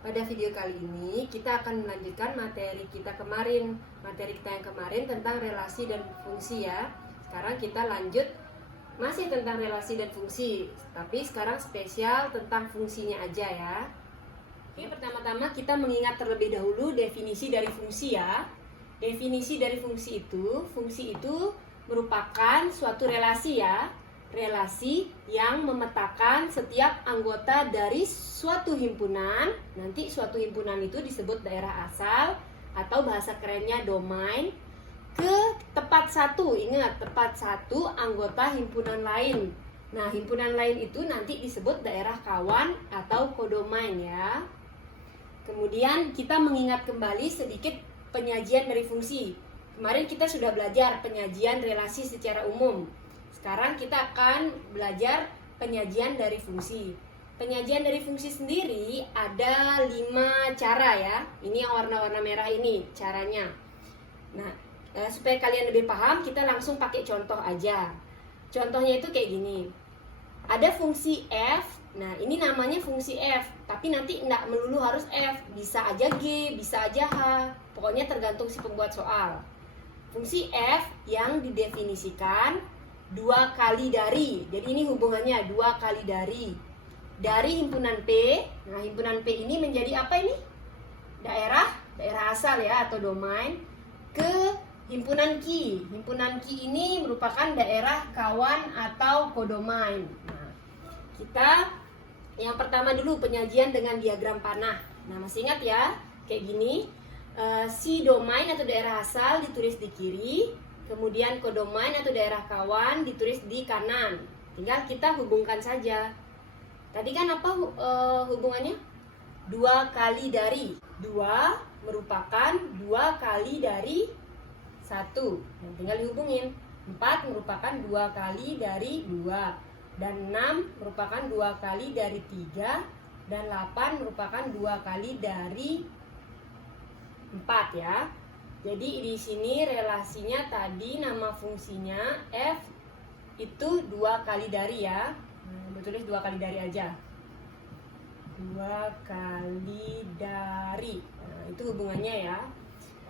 Pada video kali ini kita akan melanjutkan materi kita yang kemarin tentang relasi dan fungsi ya. Sekarang kita lanjut masih tentang relasi dan fungsi, tapi sekarang spesial tentang fungsinya aja ya. Oke, pertama-tama kita mengingat terlebih dahulu definisi dari fungsi ya. Definisi dari fungsi itu merupakan suatu relasi ya. Relasi yang memetakan setiap anggota dari suatu himpunan. Nanti suatu himpunan itu disebut daerah asal atau bahasa kerennya domain, ke tempat satu, ingat, tempat satu anggota himpunan lain. Nah, himpunan lain itu nanti disebut daerah kawan atau kodomain ya. Kemudian kita mengingat kembali sedikit penyajian dari fungsi. Kemarin kita sudah belajar penyajian relasi secara umum. Sekarang kita akan belajar penyajian dari fungsi. Penyajian dari fungsi sendiri ada 5 cara ya. Ini yang warna-warna merah ini caranya. Nah, supaya kalian lebih paham, kita langsung pakai contoh aja. Contohnya itu kayak gini. Ada fungsi f. Nah, ini namanya fungsi f. Tapi nanti tidak melulu harus f. Bisa aja g, bisa aja h. Pokoknya tergantung si pembuat soal. Fungsi f yang didefinisikan 2 kali dari. Jadi ini hubungannya 2 kali dari himpunan P. Nah, himpunan P ini menjadi apa ini? Daerah asal ya atau domain, ke himpunan Q. Himpunan Q ini merupakan daerah kawan atau kodomain. Nah, kita yang pertama dulu penyajian dengan diagram panah. Nah, masih ingat ya? Kayak gini. Si domain atau daerah asal ditulis di kiri, kemudian kodomain atau daerah kawan ditulis di kanan. Tinggal kita hubungkan saja. Tadi kan apa hubungannya? 2 kali dari. 2 merupakan 2 kali dari 1. Nah, tinggal dihubungin. 4 merupakan 2 kali dari 2. Dan 6 merupakan 2 kali dari 3. Dan 8 merupakan 2 kali dari 4 ya. Jadi di sini relasinya tadi nama fungsinya f itu 2 kali dari ya. Nah, tulis 2 kali dari aja. 2 kali dari. Nah, itu hubungannya ya.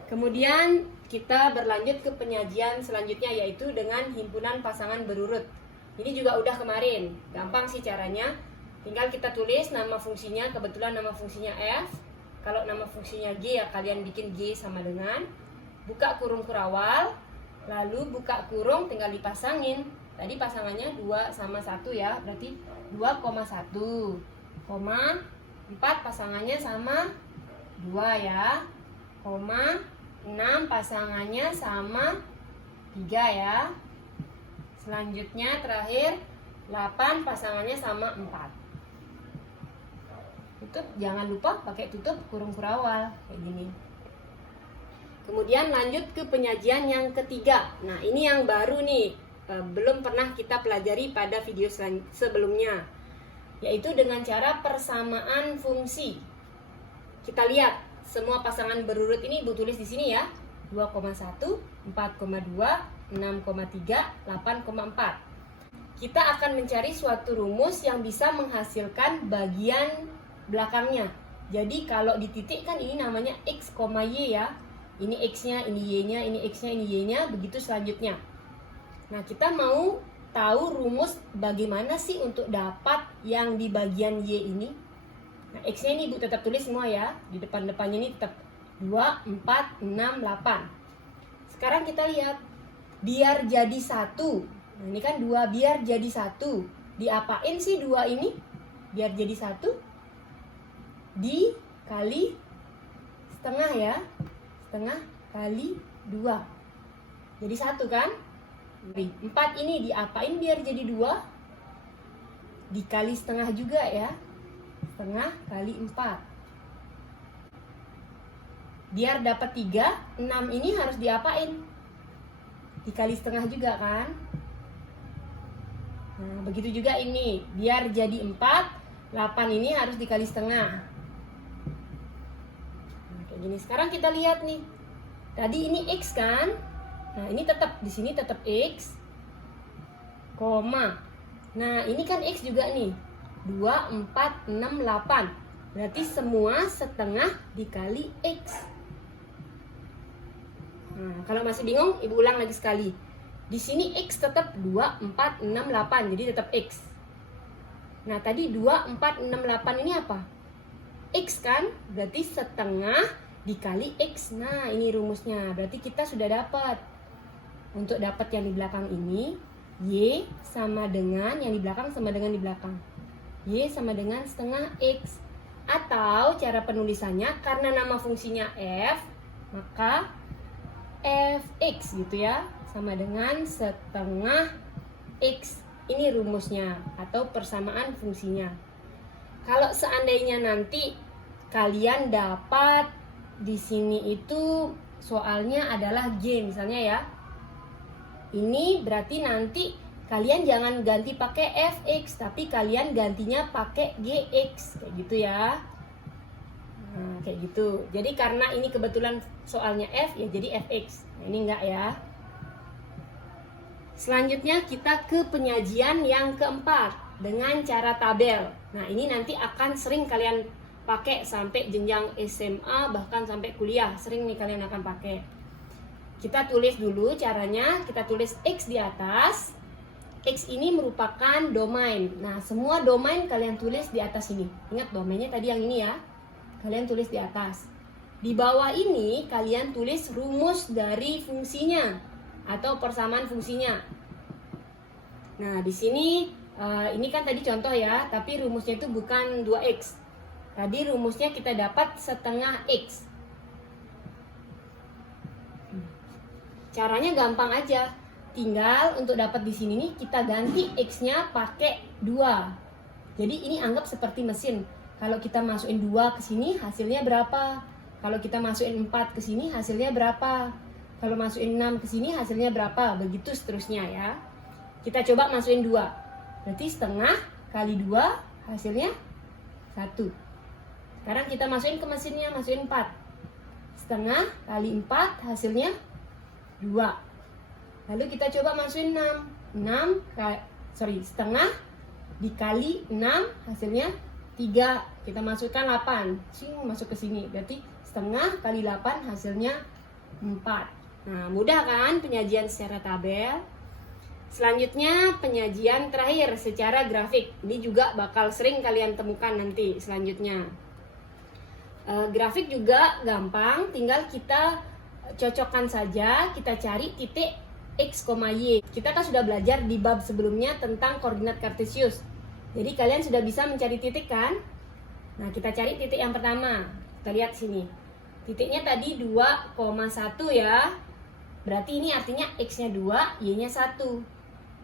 Kemudian kita berlanjut ke penyajian selanjutnya, yaitu dengan himpunan pasangan berurut. Ini juga udah kemarin. Gampang sih caranya. Tinggal kita tulis nama fungsinya. Kebetulan nama fungsinya f. Kalau nama fungsinya G ya kalian bikin G sama dengan buka kurung kurawal, lalu buka kurung tinggal dipasangin. Tadi pasangannya 2 sama 1 ya, berarti 2,1, 4 pasangannya sama 2 ya, 6 pasangannya sama 3 ya. Selanjutnya terakhir 8 pasangannya sama 4. Tutup, jangan lupa pakai tutup kurung kurawal kayak gini. Kemudian lanjut ke penyajian yang ketiga. Nah, ini yang baru nih, belum pernah kita pelajari pada video sebelumnya, yaitu dengan cara persamaan fungsi. Kita lihat semua pasangan berurut ini ibu tulis di sini ya. 2,1, 4,2, 6,3, 8,4. Kita akan mencari suatu rumus yang bisa menghasilkan bagian belakangnya. Jadi kalau di titik kan ini namanya x, y ya. Ini x-nya, ini y-nya, ini x-nya, ini y-nya, begitu selanjutnya. Nah, kita mau tahu rumus bagaimana sih untuk dapat yang di bagian y ini. Nah, x-nya ini ibu tetap tulis semua ya. Di depan-depannya ini tetap 2, 4, 6, 8. Sekarang kita lihat. Biar jadi 1. Nah, ini kan 2, biar jadi 1. Diapain sih 2 ini? Biar jadi 1. Dikali setengah ya. Setengah kali 2. Jadi 1 kan? 4 ini diapain biar jadi 2? Dikali setengah juga ya. Setengah kali 4. Biar dapat 3, 6 ini harus diapain? Dikali setengah juga kan? Nah, begitu juga ini. Biar jadi 4, 8 ini harus dikali setengah. Gini, sekarang kita lihat nih. Tadi ini x kan? Nah, ini tetap di sini tetap x, koma. Nah, ini kan x juga nih. 2, 4, 6, 8. Berarti semua setengah dikali X. Nah, kalau masih bingung, Ibu ulang lagi sekali. Di sini X tetap 2, 4, 6, 8. Jadi tetap X. Nah, tadi 2, 4, 6, 8 ini apa? X kan? Berarti setengah dikali X. Nah, ini rumusnya. Berarti kita sudah dapat. Untuk dapat yang di belakang ini, Y sama dengan, yang di belakang sama dengan di belakang. Y sama dengan setengah X. Atau cara penulisannya, karena nama fungsinya F, maka Fx gitu ya, sama dengan setengah X. Ini rumusnya atau persamaan fungsinya. Kalau seandainya nanti kalian dapat di sini itu soalnya adalah G misalnya ya. Ini berarti nanti kalian jangan ganti pakai Fx, tapi kalian gantinya pakai Gx kayak gitu ya. Nah, kayak gitu. Jadi karena ini kebetulan soalnya F ya jadi Fx. Nah, ini enggak ya. Selanjutnya kita ke penyajian yang keempat dengan cara tabel. Nah, ini nanti akan sering kalian pakai sampai jenjang SMA bahkan sampai kuliah. Sering nih kalian akan pakai. Kita tulis dulu caranya. Kita tulis X di atas. X ini merupakan domain. Nah, semua domain kalian tulis di atas ini. Ingat domainnya tadi yang ini ya. Kalian tulis di atas. Di bawah ini kalian tulis rumus dari fungsinya atau persamaan fungsinya. Nah, di sini ini kan tadi contoh ya, tapi rumusnya itu bukan 2x. Tadi rumusnya kita dapat setengah x. Caranya gampang aja. Tinggal untuk dapat di sini nih kita ganti x-nya pakai 2. Jadi ini anggap seperti mesin. Kalau kita masukin 2 ke sini hasilnya berapa? Kalau kita masukin 4 ke sini hasilnya berapa? Kalau masukin 6 ke sini hasilnya berapa? Begitu seterusnya ya. Kita coba masukin 2. Berarti setengah kali 2 hasilnya 1. Sekarang kita masukin ke mesinnya, masukin 4. Setengah kali 4 hasilnya 2. Lalu kita coba masukin 6. Setengah dikali 6 hasilnya 3. Kita masukkan 8. Masuk ke sini. Berarti setengah kali 8 hasilnya 4. Nah, mudah kan penyajian secara tabel? Selanjutnya penyajian terakhir secara grafik. Ini juga bakal sering kalian temukan nanti selanjutnya. Grafik juga gampang, tinggal kita cocokkan saja, kita cari titik X, Y. Kita kan sudah belajar di bab sebelumnya tentang koordinat kartesius. Jadi kalian sudah bisa mencari titik kan? Nah, kita cari titik yang pertama. Kita lihat sini. Titiknya tadi 2,1 ya. Berarti ini artinya X-nya 2, Y-nya 1.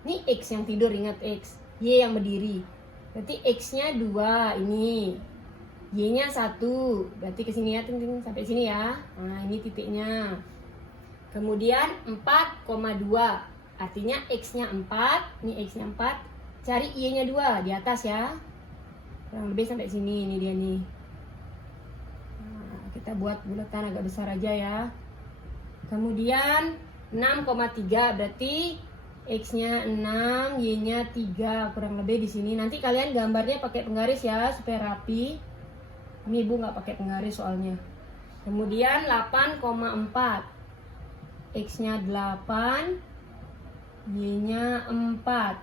Ini X yang tidur, ingat X. Y yang berdiri. Berarti X-nya 2 ini. Y-nya 1. Berarti ke sini ya, sampai sini ya. Nah, ini titiknya. Kemudian 4,2. Artinya X-nya 4, ini X-nya 4. Cari Y-nya 2 di atas ya. Kurang lebih sampai sini, ini dia nih. Nah, kita buat bulatan agak besar aja ya. Kemudian 6,3 berarti X-nya 6, Y-nya 3, kurang lebih di sini. Nanti kalian gambarnya pakai penggaris ya supaya rapi. Ini Ibu nggak pakai penggaris soalnya. Kemudian 8,4. X-nya 8, Y-nya 4.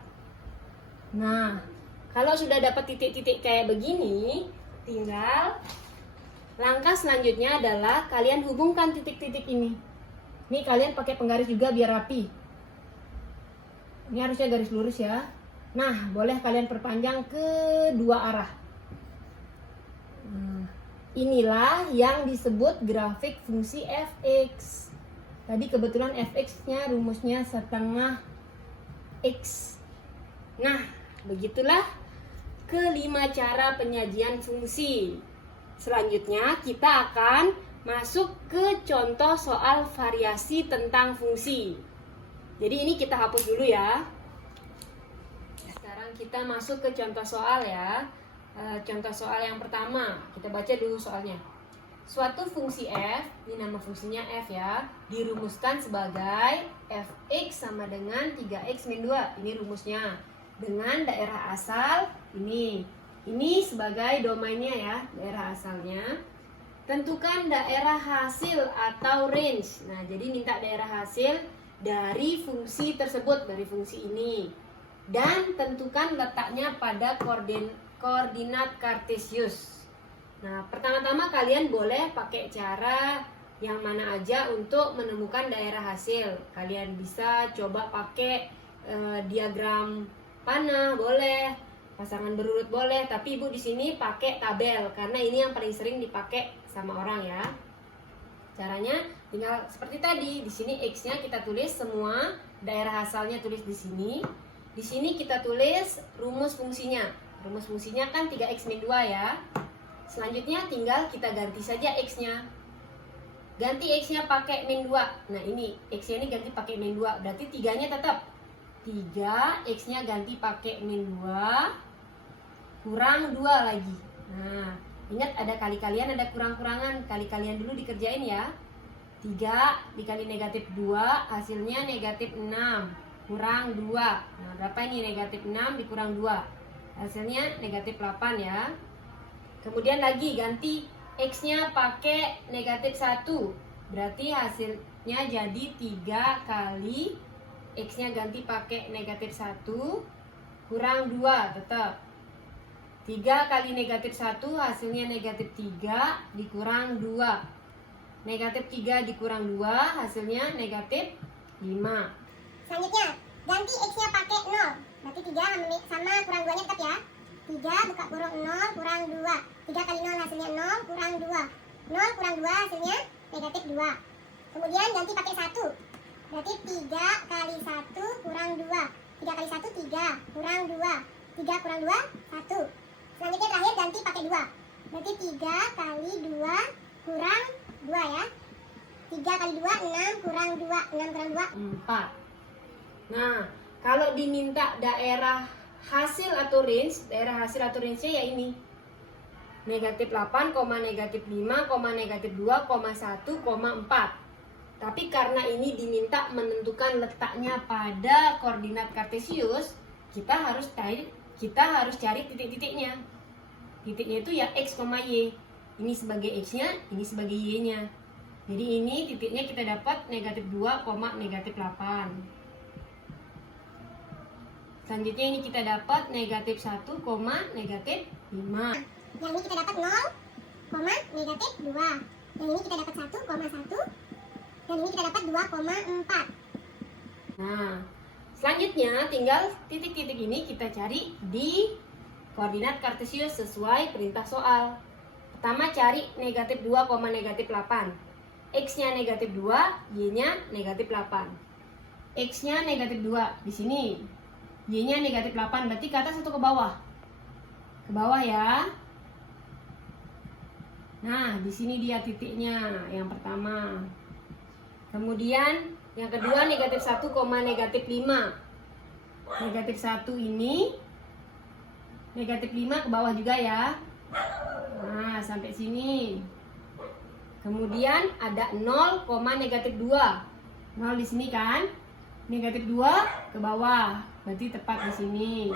Nah, kalau sudah dapat titik-titik kayak begini, tinggal langkah selanjutnya adalah kalian hubungkan titik-titik ini. Ini kalian pakai penggaris juga biar rapi. Ini harusnya garis lurus ya. Nah, boleh kalian perpanjang ke dua arah. Nah, inilah yang disebut grafik fungsi fx. Tadi kebetulan fx-nya rumusnya setengah x. Nah, begitulah kelima cara penyajian fungsi. Selanjutnya kita akan masuk ke contoh soal variasi tentang fungsi. Jadi ini kita hapus dulu ya. Sekarang kita masuk ke contoh soal ya. Contoh soal yang pertama, kita baca dulu soalnya. Suatu fungsi f, ini nama fungsinya f ya, dirumuskan sebagai fx sama dengan 3x min 2. Ini rumusnya. Dengan daerah asal ini Ini sebagai domainnya ya, daerah asalnya. Tentukan daerah hasil atau range. Nah, jadi minta daerah hasil dari fungsi tersebut, dari fungsi ini. Dan tentukan letaknya pada koordinat kartesius. Nah, pertama-tama kalian boleh pakai cara yang mana aja untuk menemukan daerah hasil. Kalian bisa coba pakai diagram panah, boleh, pasangan berurut boleh, tapi ibu di sini pakai tabel karena ini yang paling sering dipakai sama orang ya. Caranya tinggal seperti tadi. Di sini x-nya kita tulis semua, daerah asalnya tulis di sini. Di sini kita tulis rumus fungsinya. Rumus fungsinya kan 3x min 2 ya. Selanjutnya tinggal kita ganti saja x-nya. Ganti x-nya pakai min 2. Nah, ini x-nya ini ganti pakai min 2. Berarti 3-nya tetap 3, x-nya ganti pakai min 2 kurang 2 lagi. Nah, ingat ada kali-kalian, ada kurang-kurangan. Kali-kalian dulu dikerjain ya. 3 dikali negatif 2 hasilnya negatif 6 kurang 2. Nah, berapa ini negatif 6 dikurang 2? Hasilnya negatif 8 ya. Kemudian lagi ganti x-nya pakai negatif 1. Berarti hasilnya jadi 3 kali x-nya ganti pakai negatif 1 kurang 2 tetap. 3 kali negatif 1 hasilnya negatif 3 dikurang 2. Negatif 3 dikurang 2 hasilnya negatif 5. Selanjutnya, ganti x-nya pakai 0. Berarti 3 sama kurang 2-nya tetap ya. 3 buka kurung 0 kurang 2. 3 kali 0 hasilnya 0 kurang 2. 0 kurang 2 hasilnya negatif 2. Kemudian ganti pakai 1. Berarti 3 kali 1 kurang 2. 3 kali 1 3 kurang 2. 3 kurang 2 1. Selanjutnya terakhir ganti pakai 2. Berarti 3 kali 2 kurang 2 ya. 3 kali 2 6 kurang 2. 6 kurang 2 4. Nah, kalau diminta daerah hasil atau range, daerah hasil atau range-nya ya ini. Negatif 8, negatif 5, negatif 2, 1, 4. Tapi karena ini diminta menentukan letaknya pada koordinat kartesius, kita harus cari titik-titiknya. Titiknya itu ya x, y. Ini sebagai x-nya, ini sebagai y-nya. Jadi ini titiknya kita dapat negatif 2, negatif 8. Selanjutnya ini kita dapat negatif 1, negatif 5. Yang ini kita dapat 0, negatif 2. Yang ini kita dapat 1,1. Dan ini kita dapat 2,4. Nah, selanjutnya tinggal titik-titik ini kita cari di koordinat kartesius sesuai perintah soal. Pertama cari negatif 2, negatif 8. X-nya negatif 2, Y-nya negatif 8. X-nya negatif 2 di sini. Y-nya negatif 8, berarti ke atas atau ke bawah? Ke bawah ya. Nah, di sini dia titiknya yang pertama. Kemudian yang kedua negatif 1, negatif 5. Negatif 1 ini negatif 5 ke bawah juga ya. Nah, sampai sini. Kemudian ada 0, negatif 2. 0 di sini kan? Negatif 2 ke bawah. Berarti tepat di sini.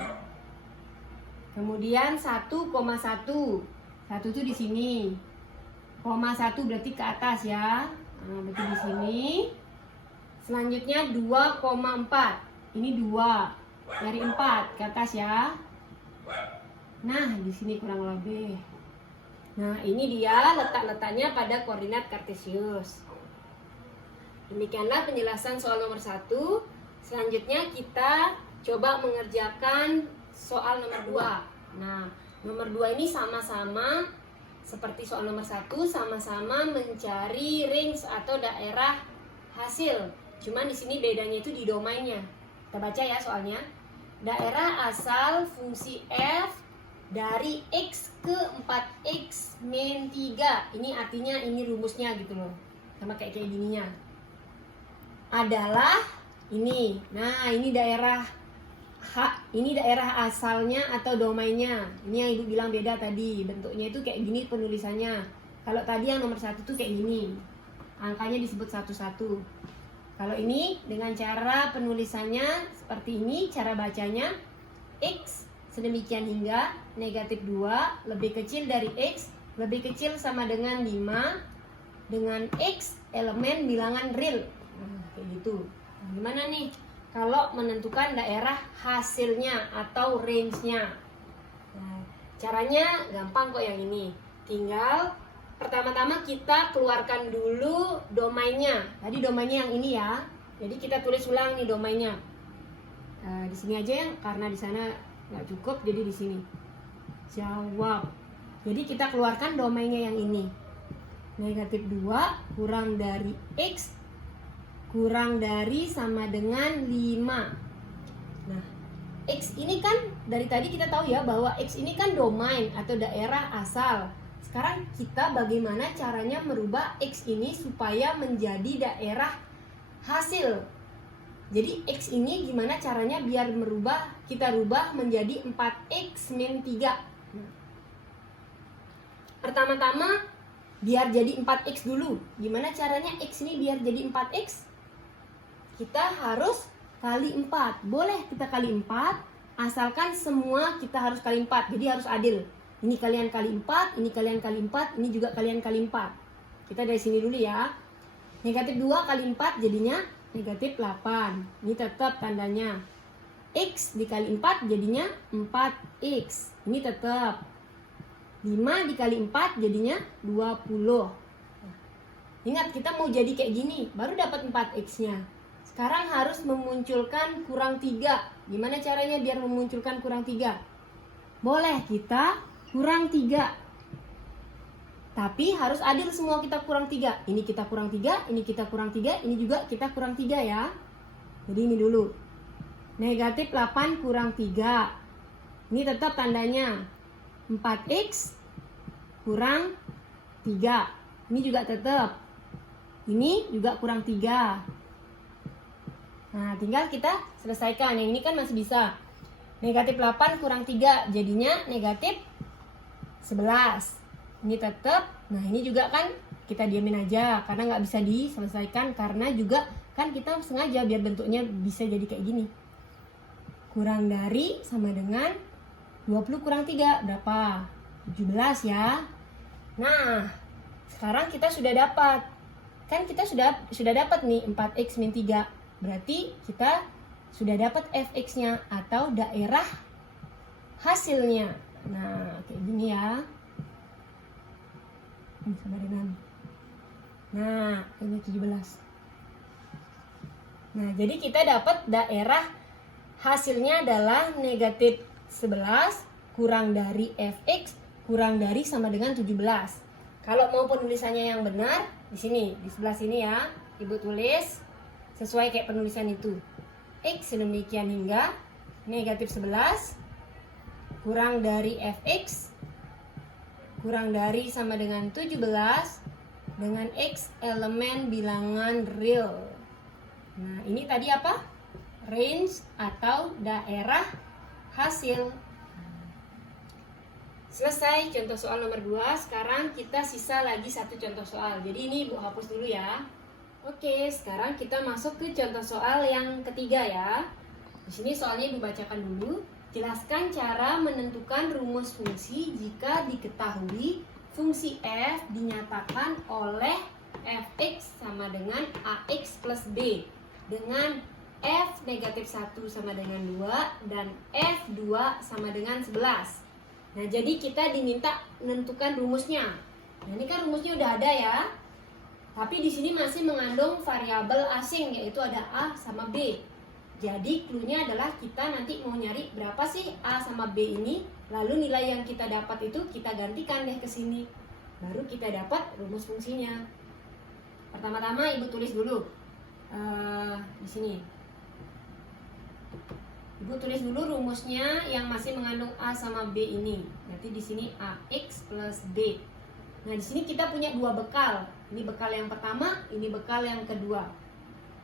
Kemudian 1,1. 1 itu di sini. 1 berarti ke atas ya. Nah, berarti di sini. Selanjutnya 2,4. Ini 2. Dari 4 ke atas ya. Nah, di sini kurang lebih. Nah, ini dia letak-letaknya pada koordinat kartesius. Demikianlah penjelasan soal nomor 1. Selanjutnya kita coba mengerjakan soal nomor 2. Nah, nomor 2 ini sama-sama seperti soal nomor 1, sama-sama mencari range atau daerah hasil. Cuman di sini bedanya itu di domainnya. Kita baca ya soalnya. Daerah asal fungsi f dari x ke 4x min 3. Ini artinya ini rumusnya gitu loh. Sama kayak gininya. Adalah ini. Nah, ini daerah ini daerah asalnya atau domainnya. Ini yang ibu bilang beda tadi. Bentuknya itu kayak gini penulisannya. Kalau tadi yang nomor 1 tuh kayak gini. Angkanya disebut satu-satu. Kalau ini dengan cara penulisannya seperti ini, cara bacanya x sedemikian hingga negatif 2 lebih kecil dari X lebih kecil sama dengan 5 dengan X elemen bilangan real. Kayak gitu. Gimana nih kalau menentukan daerah hasilnya atau range-nya? Nah, caranya gampang kok yang ini. Tinggal pertama-tama kita keluarkan dulu domainnya. Tadi domainnya yang ini ya. Jadi kita tulis ulang nih domainnya. Di sini aja yang karena di sana nggak cukup, jadi di sini. Jawab. Jadi kita keluarkan domainnya yang ini. Negatif 2 kurang dari X kurang dari sama dengan 5. Nah, X ini kan dari tadi kita tahu ya bahwa X ini kan domain atau daerah asal. Sekarang kita bagaimana caranya merubah X ini supaya menjadi daerah hasil. Jadi X ini gimana caranya biar kita rubah menjadi 4X min 3. Pertama-tama biar jadi 4X dulu. Gimana caranya X ini biar jadi 4X? Kita harus kali 4. Boleh kita kali 4, asalkan semua kita harus kali 4. Jadi harus adil. Ini kalian kali 4, ini kalian kali 4, ini juga kalian kali 4. Kita dari sini dulu ya. Negatif 2 kali 4 jadinya negatif 8. Ini tetap tandanya. X dikali 4 jadinya 4X. Ini tetap. 5 dikali 4 jadinya 20. Ingat kita mau jadi kayak gini, baru dapat 4X-nya. Sekarang harus memunculkan kurang 3. Gimana caranya biar memunculkan kurang 3? Boleh kita kurang 3. Tapi harus adil semua kita kurang 3. Ini kita kurang 3, ini kita kurang 3, ini juga kita kurang 3 ya. Jadi ini dulu. Negatif 8 kurang 3. Ini tetap tandanya 4X kurang 3. Ini juga tetap. Ini juga kurang 3. Nah, tinggal kita selesaikan. Yang ini kan masih bisa. Negatif 8 kurang 3 jadinya negatif 11. Ini tetap. Nah, ini juga kan kita diamin aja karena nggak bisa diselesaikan, karena juga kan kita sengaja biar bentuknya bisa jadi kayak gini. Kurang dari sama dengan 20 kurang 3 berapa? 17 ya. Nah, sekarang kita sudah dapat. Kan kita sudah dapat nih 4X min 3. Berarti kita sudah dapat fx-nya atau daerah hasilnya. Nah, kayak gini ya. Ini sama dengan. Nah, ini 17. Nah, jadi kita dapat daerah hasilnya adalah negatif 11 kurang dari fx kurang dari sama dengan 17. Kalau mau penulisannya yang benar, di sini, di sebelah sini ya, Ibu tulis sesuai kayak penulisan itu. X sedemikian hingga negatif 11 kurang dari fx kurang dari sama dengan 17 dengan X elemen bilangan real. Nah, ini tadi apa? Range atau daerah hasil. Selesai contoh soal nomor 2. Sekarang kita sisa lagi satu contoh soal. Jadi ini Ibu hapus dulu ya. Oke, sekarang kita masuk ke contoh soal yang ketiga ya. Di sini soalnya Ibu bacakan dulu. Jelaskan cara menentukan rumus fungsi jika diketahui fungsi f dinyatakan oleh fx sama dengan ax plus b dengan f negatif 1 sama dengan 2 dan f2 sama dengan 11. Nah, jadi kita diminta menentukan rumusnya. Nah, ini kan rumusnya udah ada ya. Tapi di sini masih mengandung variabel asing, yaitu ada a sama b. Jadi clue-nya adalah kita nanti mau nyari berapa sih a sama b ini, lalu nilai yang kita dapat itu kita gantikan deh ke sini. Baru kita dapat rumus fungsinya. Pertama-tama Ibu tulis dulu di sini. Ibu tulis dulu rumusnya yang masih mengandung a sama b ini. Nanti di sini ax plus b. Nah, di sini kita punya dua bekal. Ini bekal yang pertama, ini bekal yang kedua.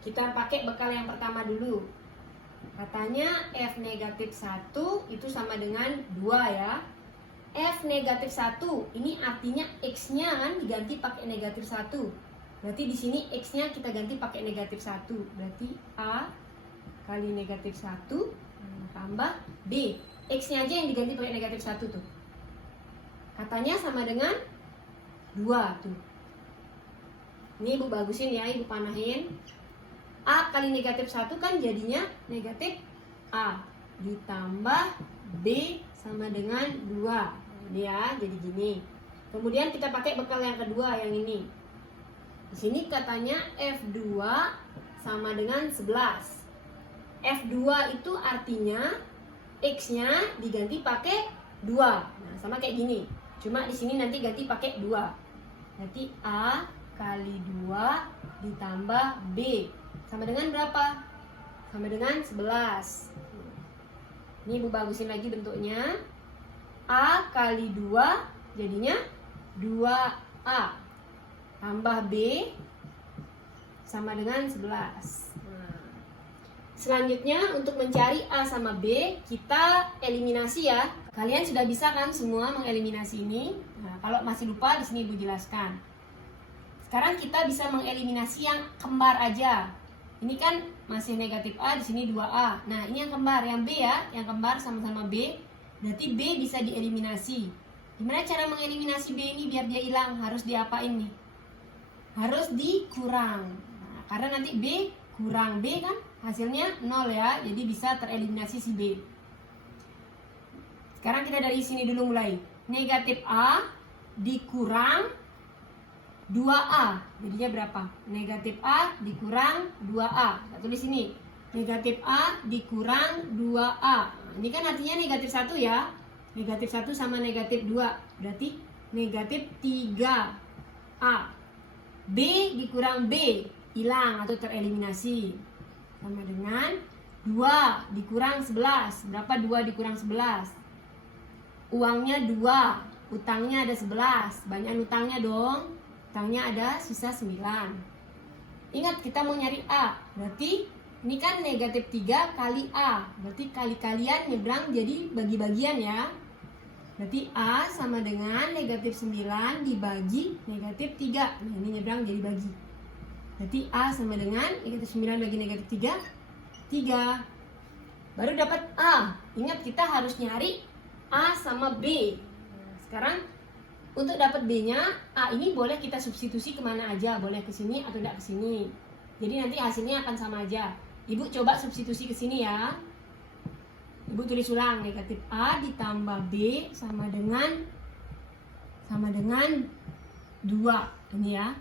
Kita pakai bekal yang pertama dulu. Katanya f negatif 1 itu sama dengan 2 ya. F negatif 1 ini artinya x-nya kan diganti pakai negatif 1. Berarti di sini x-nya kita ganti pakai negatif 1. Berarti a kali negatif 1 tambah B. X-nya aja yang diganti pakai negatif 1 tuh. Katanya sama dengan 2 tuh. Ini Ibu bagusin ya, Ibu panahin. A kali negatif 1 kan jadinya negatif A. Ditambah B sama dengan 2. Ini ya, jadi gini. Kemudian kita pakai bekal yang kedua, yang ini. Di sini katanya F2 sama dengan 11. F2 itu artinya X-nya diganti pakai 2. Nah, sama kayak gini. Cuma di sini nanti ganti pakai 2. Nanti A kali 2 ditambah B. Sama dengan berapa? Sama dengan 11. Ini Ibu bagusin lagi bentuknya. A kali 2 jadinya 2A. Tambah B sama dengan 11. Selanjutnya untuk mencari A sama B, kita eliminasi ya. Kalian sudah bisa kan semua mengeliminasi ini? Nah, kalau masih lupa di sini Ibu jelaskan. Sekarang kita bisa mengeliminasi yang kembar aja. Ini kan masih negatif A, di sini 2A. Nah, ini yang kembar, yang B ya, yang kembar sama-sama B. Berarti B bisa dieliminasi. Gimana cara mengeliminasi B ini biar dia hilang? Harus diapain nih? Harus dikurang. Nah, karena nanti B kurang B kan hasilnya 0 ya, jadi bisa tereliminasi si B. Sekarang kita dari sini dulu mulai. Negatif A dikurang 2A, jadinya berapa? Negatif A dikurang 2A. Kita tulis sini. Negatif A dikurang 2A. Nah, ini kan artinya negatif 1 ya. Negatif 1 sama negatif 2. Berarti negatif 3A. B dikurang B, hilang atau tereliminasi. Sama dengan 2 dikurang 11. Berapa 2 dikurang 11? Uangnya 2, utangnya ada 11. Banyak utangnya dong. Utangnya ada sisa 9. Ingat kita mau nyari A. Berarti ini kan negatif 3 kali A. Berarti kali-kalian nyebrang jadi bagi-bagian ya. Berarti A sama dengan negatif 9 dibagi negatif 3. Nah, ini nyebrang jadi bagi. Berarti A sama dengan negatif 9 bagi negatif 3, 3. Baru dapat A. Ingat kita harus nyari A sama B. Nah, sekarang untuk dapat B-nya, A ini boleh kita substitusi kemana aja. Boleh ke sini atau tidak ke sini. Jadi nanti hasilnya akan sama aja. Ibu coba substitusi ke sini ya. Ibu tulis ulang, negatif A ditambah B sama dengan 2. Ini ya.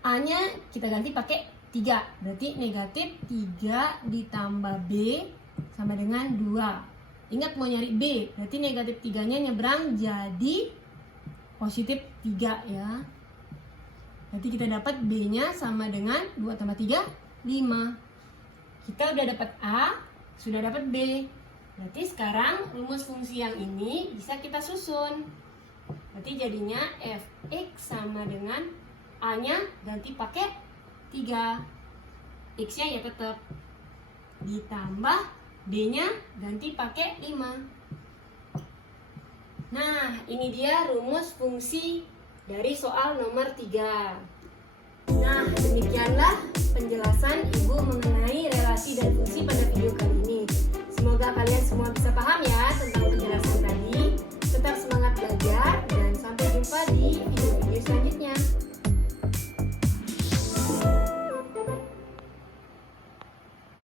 A-nya kita ganti pakai 3. Berarti negatif 3 ditambah B sama dengan 2. Ingat mau nyari B, berarti negatif 3-nya nyebrang jadi positif 3 ya. Berarti kita dapat B-nya sama dengan 2 tambah 3, 5. Kita udah dapat A, sudah dapat B. Berarti sekarang rumus fungsi yang ini bisa kita susun. Berarti jadinya Fx sama dengan A-nya ganti pakai 3. X-nya ya tetap. Ditambah B-nya ganti pakai 5. Nah, ini dia rumus fungsi dari soal nomor 3. Nah, demikianlah penjelasan Ibu mengenai relasi dan